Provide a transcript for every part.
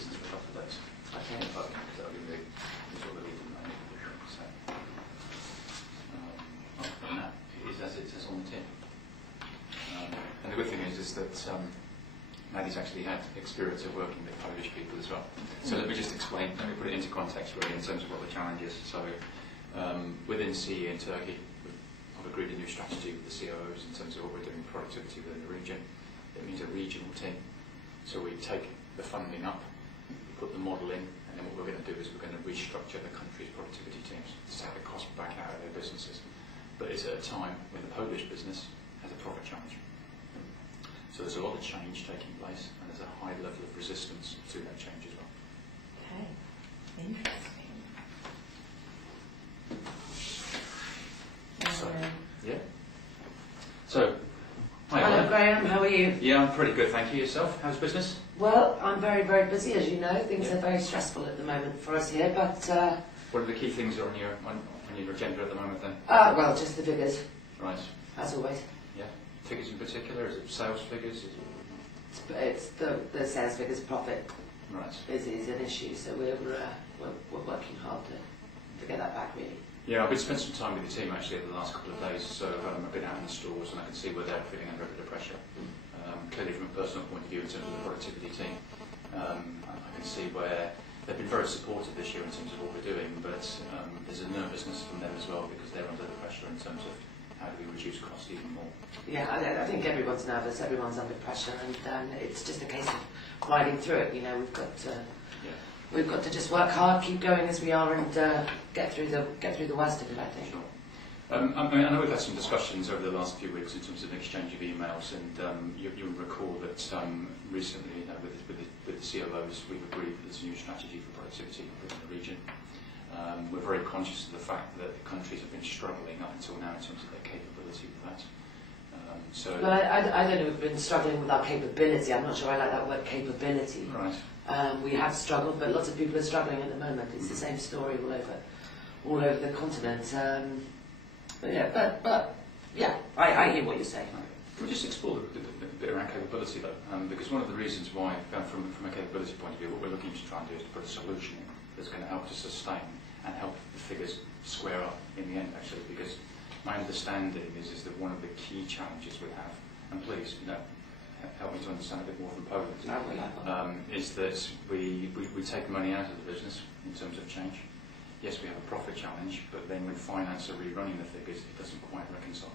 business for a couple of days. Okay. Because that would be the sort of legal name. So, other than that, it is as it says on the tin. And the good thing is that Maddie's actually had experience of working with Polish people as well. So let me just explain, let me put it into context really in terms of what the challenge is. So within CE in Turkey, I've agreed a new strategy with the COOs in terms of what we're doing productivity within the region. It means a regional team. So we take the funding up, we put the model in, and then what we're going to do is we're going to restructure the country's productivity teams to take the cost back out of their businesses. But it's at a time when the Polish business has a profit challenge. So there's a lot of change taking place, and there's a high level of resistance to that change as well. Okay, interesting. So, yeah. So, hi. Hello, Graham. How are you? Yeah, I'm pretty good, thank you. Yourself? How's business? Well, I'm very, very busy, as you know. Things are very stressful at the moment for us here, but... what are the key things on your agenda at the moment then? well, just the figures. Right. As always. Yeah. Figures in particular? Is it sales figures? Is it... It's the sales figures, profit Right. is an issue, so we're working hard to get that back, really. Yeah, I've been spending some time with the team actually over the last couple of days, so I've been out in the stores and I can see where they're feeling under a bit of pressure. Clearly from a personal point of view in terms of the productivity team, I can see where they've been very supportive this year in terms of what we're doing, but there's a nervousness from them as well because they're under the pressure in terms of how do we reduce costs even more. Yeah, I think everyone's nervous, everyone's under pressure, and it's just a case of riding through it. You know, we've got to just work hard, keep going as we are, and get through the worst of it, I think. Sure. I know we've had some discussions over the last few weeks in terms of an exchange of emails, and you'll recall that recently, with the COOs, we've agreed that there's a new strategy for productivity within the region. We're very conscious of the fact that the countries have been struggling up until now in terms of their capability with that. Well, I don't know if we've been struggling with our capability. I'm not sure I like that word capability. Right. We have struggled, but lots of people are struggling at the moment. It's the same story all over the continent. But yeah, I hear what you're saying. Can we just explore the bit around capability though? Because one of the reasons why, from a capability point of view, what we're looking to try and do is to put a solution in that's going to help to sustain and help the figures square up in the end, actually. Because my understanding is that one of the key challenges we have, and please, help me to understand a bit more from Poland, is that we take money out of the business in terms of change. Yes, we have a profit challenge, but then when finance are rerunning the figures, it doesn't quite reconcile.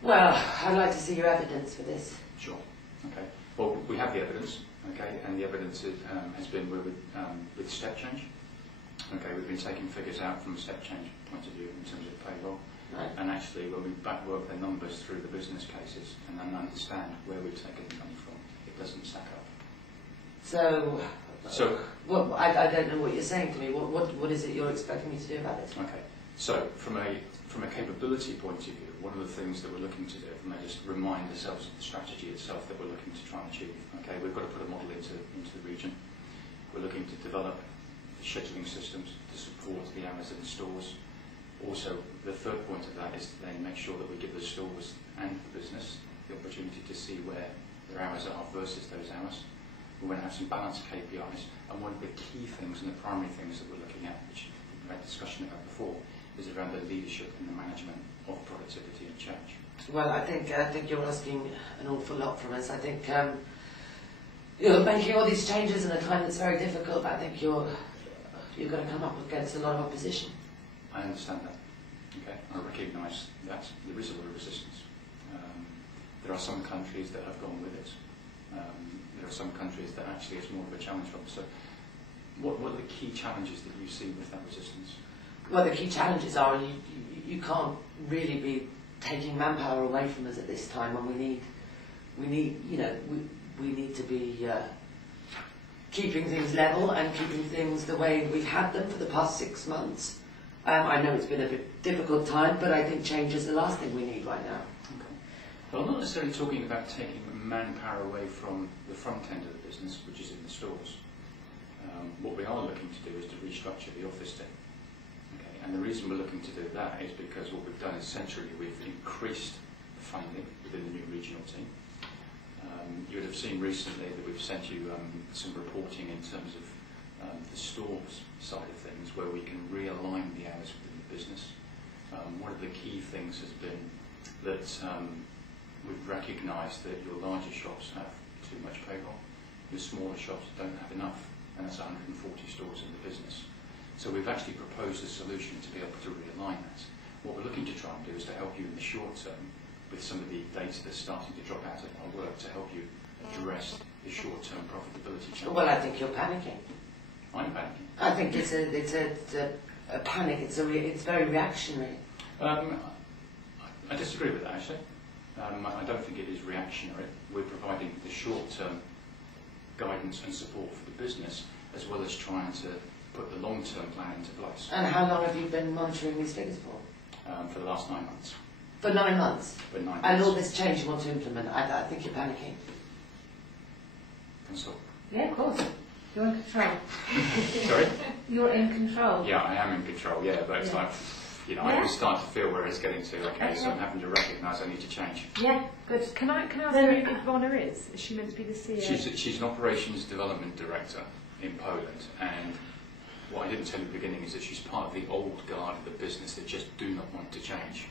Well, I'd like to see your evidence for this. Sure. Okay. Well, we have the evidence. Okay, and the evidence has been with step change. Okay, we've been taking figures out from a step change point of view in terms of payroll. Right. And actually, when we backwork the numbers through the business cases and then understand where we've taken the money from, it doesn't stack up. So well, I don't know what you're saying to me. What is it you're expecting me to do about it? Okay. So from a capability point of view, one of the things that we're looking to do, and just remind ourselves of the strategy itself that we're looking to try and achieve. Okay, we've got to put a model into the region. We're looking to develop the scheduling systems to support the hours in the stores. Also, the third point of that is to then make sure that we give the stores and the business the opportunity to see where their hours are versus those hours. We're going to have some balanced KPIs, and one of the key things and the primary things that we're looking at, which we've had discussion about before, is around the leadership and the management of productivity and change. Well, I think you're asking an awful lot from us. I think you're making all these changes in a time that's very difficult. I think you're going to come up against a lot of opposition. I understand that. Okay, I recognise that there is a lot of resistance. There are some countries that have gone with it. There are some countries that actually it's more of a challenge for them. So, what are the key challenges that you see with that resistance? Well, the key challenges are you can't really be taking manpower away from us at this time, and we need to be keeping things level and keeping things the way we've had them for the past 6 months. I know it's been a bit difficult time, but I think change is the last thing we need right now. Okay. Well, I'm not necessarily talking about taking manpower away from the front end of the business, which is in the stores. What we are looking to do is to restructure the office team. Okay. And the reason we're looking to do that is because what we've done is essentially we've increased the funding within the new regional team. You would have seen recently that we've sent you some reporting in terms of the stores side of things, where we can realign the hours within the business. One of the key things has been that we've recognised that your larger shops have too much payroll, your smaller shops don't have enough, and that's 140 stores in the business. So we've actually proposed a solution to be able to realign that. What we're looking to try and do is to help you in the short term with some of the data that's starting to drop out of our work, to help you address the short-term profitability challenge. Well, I think you're panicking. I'm panicking. I think it's a panic. It's very reactionary. I disagree with that, actually. I don't think it is reactionary. We're providing the short-term guidance and support for the business, as well as trying to put the long-term plan into place. And how long have you been monitoring these figures for? For the last 9 months. For 9 months? For 9 months. And all this change you want to implement, I think you're panicking. Can stop. Yeah, of course. You're in control. Sorry? You're in control. Yeah, I am in control, yeah, but it's like, you know, I can start to feel where it's getting to, okay, so I'm having to recognise I need to change. Yeah, good. Can I ask who Ivona is? Is she meant to be the CEO? She's an operations development director in Poland, and what I didn't tell you at the beginning is that she's part of the old guard of the business that just do not want to change.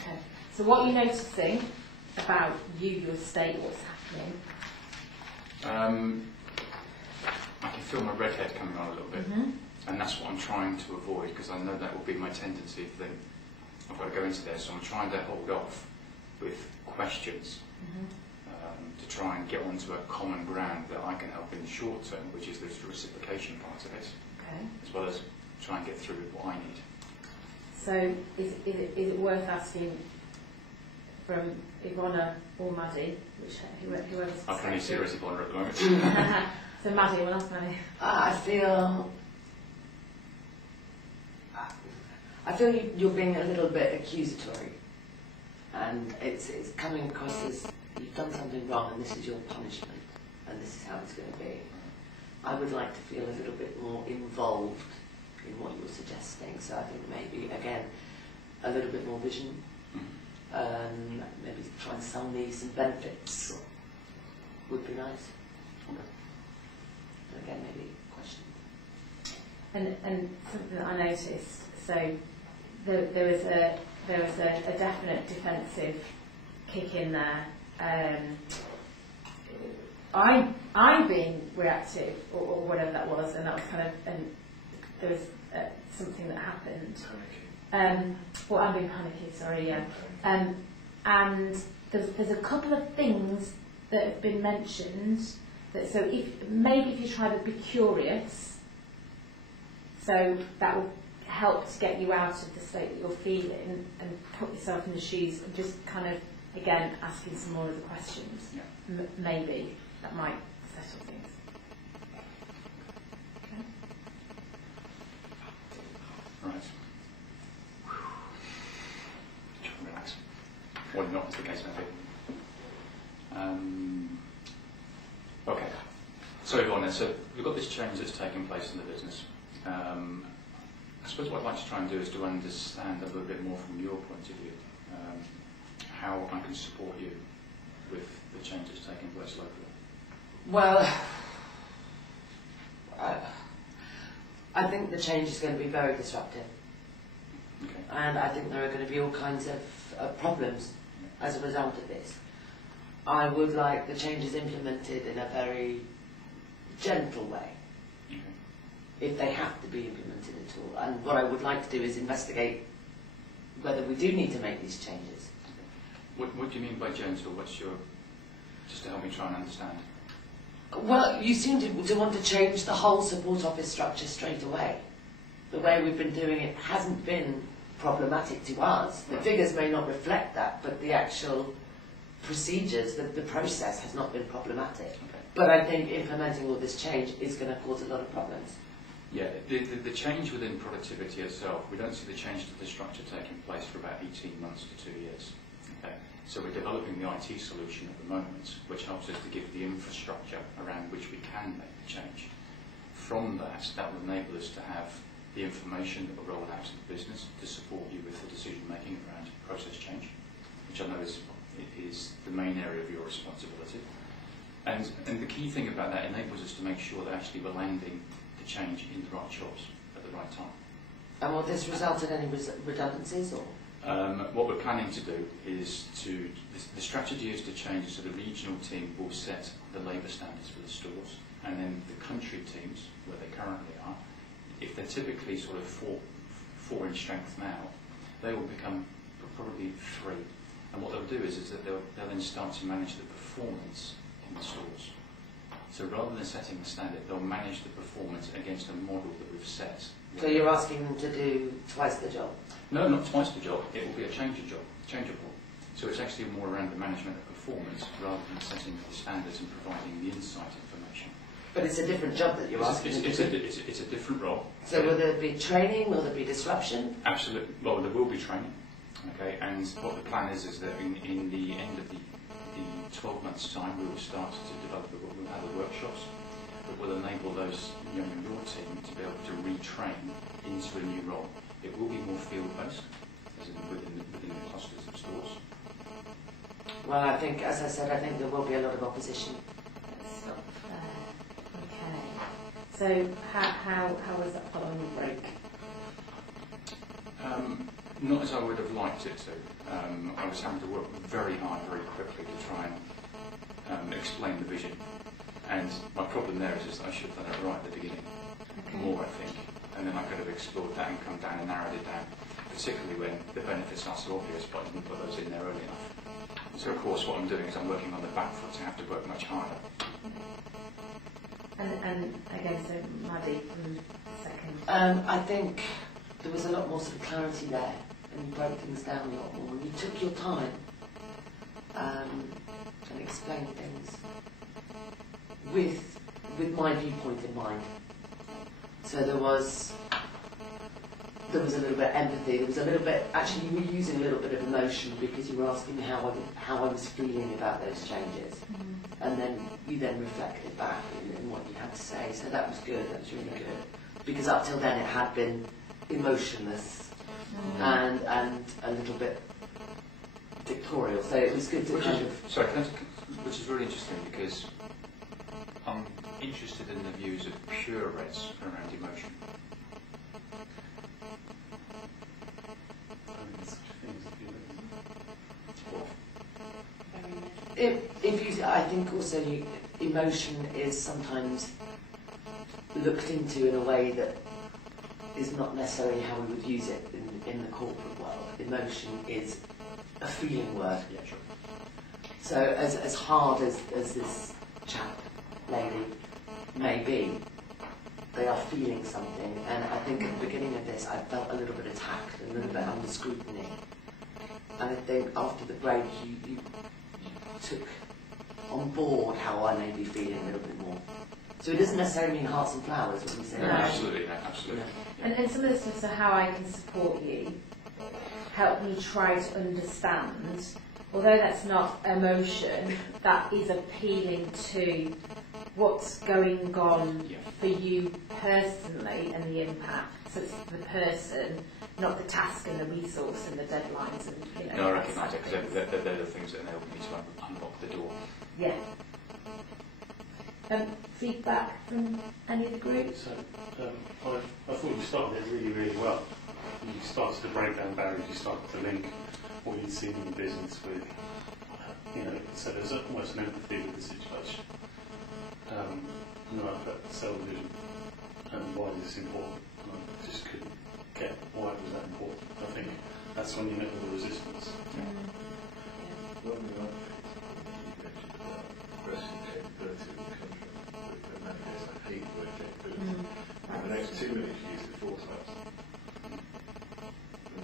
Okay. So what are you noticing about your estate, what's happening? I can feel my red head coming on a little bit, and that's what I'm trying to avoid, because I know that will be my tendency to think, I've got to go into there, so I'm trying to hold off with questions to try and get onto a common ground that I can help in the short term, which is the reciprocation part of it, as well as try and get through with what I need. So is it worth asking from Ivona or Maddie, whoever's... I can only see Ivona at the moment. So Maddie, we'll ask Maddie. I feel you're being a little bit accusatory, and it's coming across as you've done something wrong and this is your punishment and this is how it's going to be. I would like to feel a little bit more involved in what you're suggesting, so I think maybe, again, a little bit more vision, maybe try and sell me some benefits would be nice. So again, maybe a question. And something that I noticed, so there was a definite defensive kick in there. I'm being reactive or whatever that was, and that was kind of, and there was something that happened. Well, I'm being panicky, sorry, yeah. And there's a couple of things that have been mentioned. That, so if you try to be curious, so that will help to get you out of the state that you're feeling and put yourself in the shoes and just kind of, again, asking some more of the questions. Yeah. Maybe that might settle things. Okay. Right. Relax. Or not, as the case may be. Okay. So Ivona, so we've got this change that's taking place in the business. I suppose what I'd like to try and do is to understand a little bit more from your point of view, how I can support you with the change that's taking place locally. Well, I think the change is going to be very disruptive. Okay. And I think there are going to be all kinds of problems as a result of this. I would like the changes implemented in a very gentle way, if they have to be implemented at all. And what I would like to do is investigate whether we do need to make these changes. What do you mean by gentle? What's your, just to help me try and understand? Well, you seem to want to change the whole support office structure straight away. The way we've been doing it hasn't been problematic to us. The figures may not reflect that, but the actual procedures, the process has not been problematic. Okay. But I think implementing all this change is going to cause a lot of problems. Yeah, the change within productivity itself, we don't see the change to the structure taking place for about 18 months to 2 years. Okay? So we're developing the IT solution at the moment, which helps us to give the infrastructure around which we can make the change. From that will enable us to have the information that will roll out to the business to support you with the decision making around process change, which I know is the main area of your responsibility. And the key thing about that enables us to make sure that actually we're landing the change in the right jobs at the right time. And will this result in any redundancies, or? What we're planning to do is the strategy is to change so the regional team will set the labour standards for the stores, and then the country teams, where they currently are, if they're typically sort of four in strength now, they will become probably 3. And what they'll do is that they'll then start to manage the performance in the stores. So rather than setting the standard, they'll manage the performance against a model that we've set. So you're asking them to do twice the job? No, not twice the job. It will be a changeable. So it's actually more around the management of performance rather than setting the standards and providing the insight information. But it's a different job that you're asking them to do. It's a different role. So will there be training? Will there be disruption? Absolutely. Well, there will be training. Okay, and what the plan is that in the end of the 12 months' time, we will start to develop we'll have the workshops that will enable those in your team to be able to retrain into a new role. It will be more field-based, as in within the clusters of stores. Well, I think, as I said, I think there will be a lot of opposition. Let's stop there. Okay. So how was that following the break? Not as I would have liked it to. I was having to work very hard, very quickly to try and explain the vision. And my problem there is that I should have done it right at the beginning, more I think. And then I could have explored that and come down and narrowed it down, particularly when the benefits are so obvious, but I didn't put those in there early enough. So of course what I'm doing is I'm working on the back foot to have to work much harder. And again, so Maddie, second. I think there was a lot more sort of clarity there, and you broke things down a lot more, and you took your time and explained things with my viewpoint in mind. So there was a little bit of empathy. There was a little bit. Actually, you were using a little bit of emotion because you were asking me how I was feeling about those changes, and then you reflected back in what you had to say. So that was good. That was really good, because up till then it had been emotionless and a little bit dictatorial. So it was good to Which is really interesting because I'm interested in the views of pure Reds around emotion. I think also emotion is sometimes looked into in a way that is not necessarily how we would use it in the corporate world. Emotion is a feeling word. Yeah, sure. So as hard as this chap, lady, may be, they are feeling something. And I think at the beginning of this I felt a little bit attacked, a little bit under scrutiny. And I think after the break you took on board how I may be feeling a little bit more. So it doesn't necessarily mean hearts and flowers when we say No, that. absolutely, absolutely. Yeah. And some of the stuff, so how I can support you, help me try to understand, although that's not emotion, that is appealing to what's going on for you personally and the impact. So it's the person, not the task and the resource and the deadlines and No, I recognise it because they're the things that enable me to unlock the door. Yeah. Feedback from any of the groups? So, I thought you started it really, really well. You started to break down barriers, you started to link what you'd seen in the business with, so there's almost an empathy with the situation. Like that cell division and why is this important? And I just couldn't get why it was that important. I think that's when you met all the resistance. One of the other things you mentioned about progressive capability of the country, the manifest, I hate the word capability. And the next 2 minutes you use it 4 times.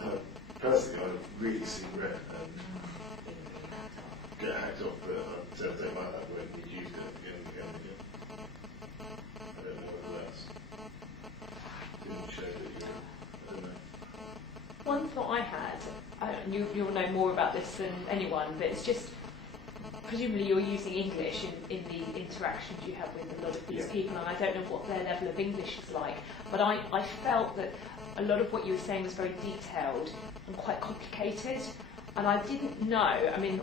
And personally, I've really seen Red get hacked off, but I don't like that word, we used it again and again and again. I don't know whether that's didn't show that I don't know. One thought I had, and you'll know more about this than anyone, but it's just, presumably you're using English in the interactions you have with a lot of these people, and I don't know what their level of English is like, but I felt that a lot of what you were saying was very detailed and quite complicated, and I didn't know, I mean,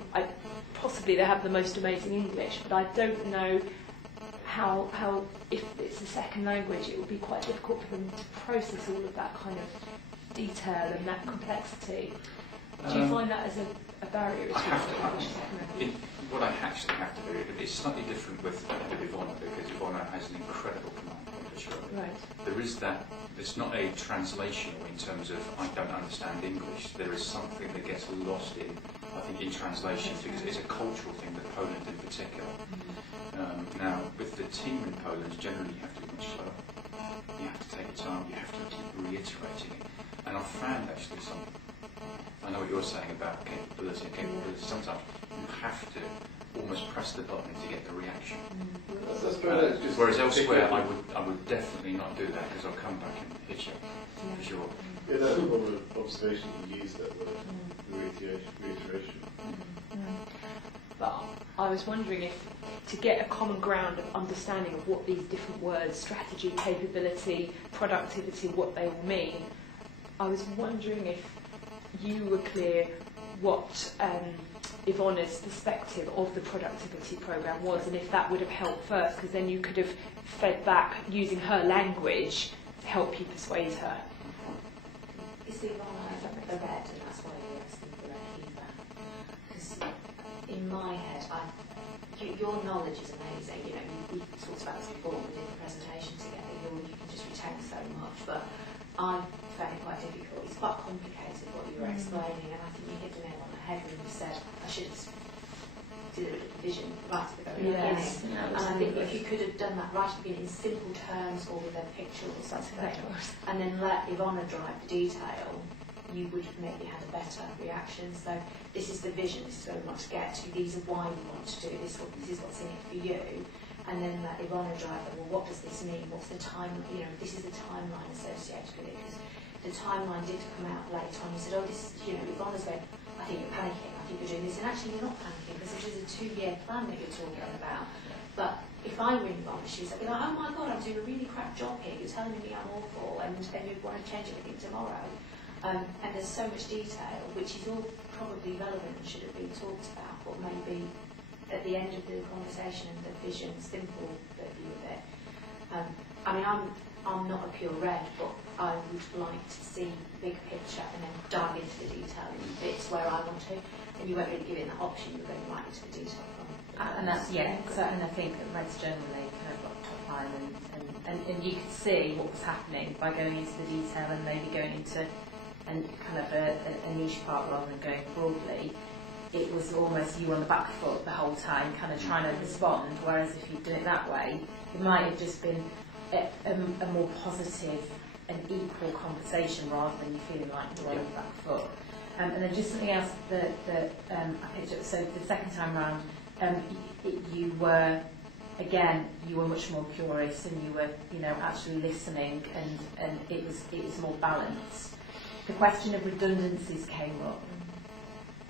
possibly they have the most amazing English, but I don't know how if it's a second language, it would be quite difficult for them to process all of that kind of detail and that complexity. Do you find that as a barrier? What I actually have to do, it's slightly different with Ivona, because Ivona has an incredible command of English. Right. There is that, it's not a translational in terms of I don't understand English. There is something that gets lost in, I think, in translation, because it's a cultural thing with Poland in particular. Now, with the team in Poland, generally you have to be much slower. You have to take your time, you have to keep reiterating it. And I've found actually I know what you're saying about capability and capability. Sometimes you have to almost press the button to get the reaction. Whereas elsewhere, I would definitely not do that, because I'll come back and hit you, for sure. Yeah, that's one of the observations you use that word, reiteration. But I was wondering if, to get a common ground of understanding of what these different words, strategy, capability, productivity, what they all mean, I was wondering if you were clear what Ivona's perspective of the productivity programme was, and if that would have helped first, because then you could have fed back using her language to help you persuade her. It's the Ivona the red, and that's why you're asking for red feedback. Because in my head, your knowledge is amazing. You know, we talked about this before. We did the presentation together. You can just retain so much, but I found it quite difficult. It's quite complicated what you were explaining, and I think you hit the nail on the head when you said I should have did a vision right at the very beginning. And I think if you could have done that right at the beginning in simple terms or with a picture or something, and then let Ivona drive the detail, you would have maybe had a better reaction. So this is the vision, this is where we want to get to, these are why we want to do this, this is what's in it for you. And then let Ivona drive it, well, what does this mean? What's the time, you know, this is the timeline associated with it, because the timeline did come out later on. You said, oh, this, you know, Ivona's going, I think you're panicking, I think you're doing this, and actually you're not panicking, because it is a 2-year plan that you're talking about. But if I were in Ivona, she's like, oh my God, I'm doing a really crap job here, you're telling me I'm awful, and you want to change everything tomorrow. And there's so much detail, which is all probably relevant and should have been talked about, but maybe at the end of the conversation and the vision, simple view of it. I mean, I'm not a pure red, but I would like to see the big picture and then dive into the detail in bits where I want to. And you weren't really given that option, you're going right into the detail from. And that's, so, and I think that Red's generally kind of got top line, and you could see what was happening by going into the detail and maybe going into and kind of a niche part rather than going broadly. It was almost you were on the back foot the whole time, kind of trying to respond, whereas if you'd done it that way, it might have just been a more positive and equal conversation rather than you feeling like you're on the back foot. And then just something else that I picked up, so the second time round, you were much more curious, and you were, you know, actually listening, and it was more balanced. The question of redundancies came up.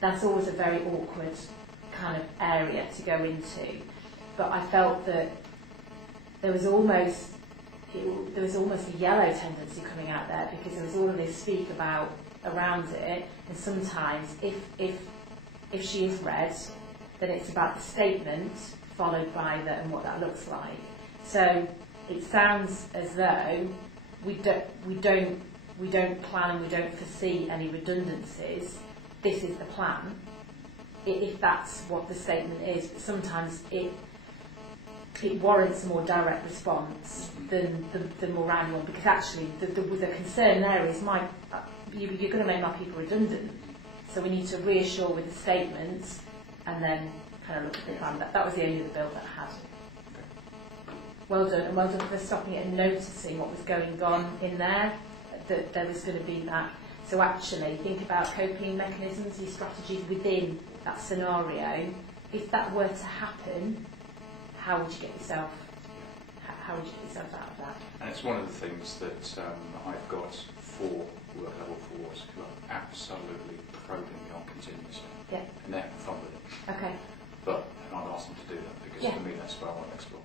That's always a very awkward kind of area to go into, but I felt that there was almost a yellow tendency coming out there, because there was all of this speak about around it, and sometimes if she is red, then it's about the statement followed by and what that looks like. So it sounds as though we don't plan and we don't foresee any redundancies. This is the plan, if that's what the statement is. But sometimes it warrants a more direct response than more random one, because actually the concern there is you're going to make my people redundant. So we need to reassure with the statements and then kind of look at the plan. That was the only other bill that I had. Well done, and well done for stopping it and noticing what was going on in there, that there was going to be that. So actually think about coping mechanisms, your strategies within that scenario. If that were to happen, how would you get yourself out of that? And it's one of the things that I've got 4 work level 4s who are absolutely probing me on continuously. Yeah. And they're having fun with it. Okay. But I've asked them to do that, because for me that's what I want to explore.